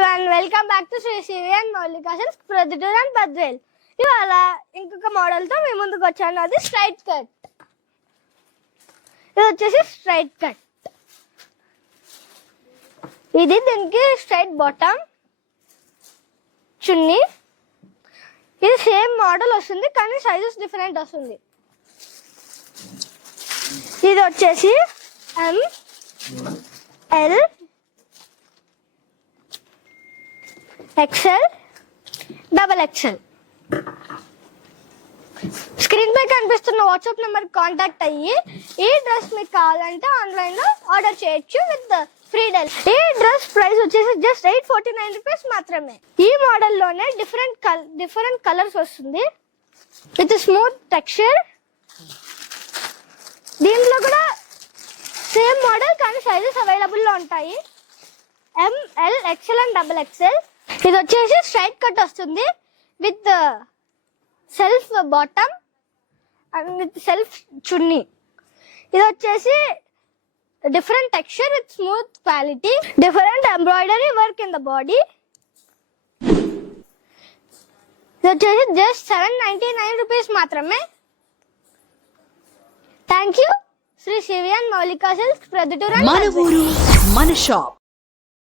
everyone, welcome back to Sri Shivi and Maulika Silks, Pradittur and Badvel. ఇవాళ ఇంకొక model తో మీ ముందుకు వచ్చాను. అది స్ట్రైట్ కట్. ఇది వచ్చేసి స్ట్రైట్ కట్. ఇది దీనికి స్ట్రైట్ బాటమ్, చున్నీ. ఇది సేమ్ మోడల్ వస్తుంది కానీ సైజెస్ డిఫరెంట్ వస్తుంది. ఇది వచ్చేసి ML, XL, XXL. స్క్రీన్ పై కనిపిస్తున్న వాట్సాప్ నెంబర్ కాంటాక్ట్ అయ్యి ఈ డ్రెస్ మీకు కావాలంటే ఆన్లైన్ లో ఆర్డర్ చేయొచ్చు విత్ ఫ్రీ డెలివరీ. ఈ డ్రెస్ ప్రైస్ వచ్చేసి జస్ట్ 849 రూపీస్ మాత్రమే. ఈ మోడల్ లోనే డిఫరెంట్ కలర్స్ వస్తుంది విత్ స్మూత్ టెక్స్చర్. దీంట్లో కూడా సేమ్ మోడల్ కానీ సైజెస్ అవైలబుల్ లో ఉంటాయి. ML, XL and XXL. ఇది వచ్చేసి స్ట్రైట్ కట్ వస్తుంది with self bottom and with self chunni. ఇది వచ్చేసి different texture with smooth quality, different embroidery work in the body. ఇది వచ్చేసి జస్ట్ 799 రూపీస్ మాత్రమే. Thank you. Shri Sivi and Moulika silks, Proddatur. మన ఊరు మన షాప్.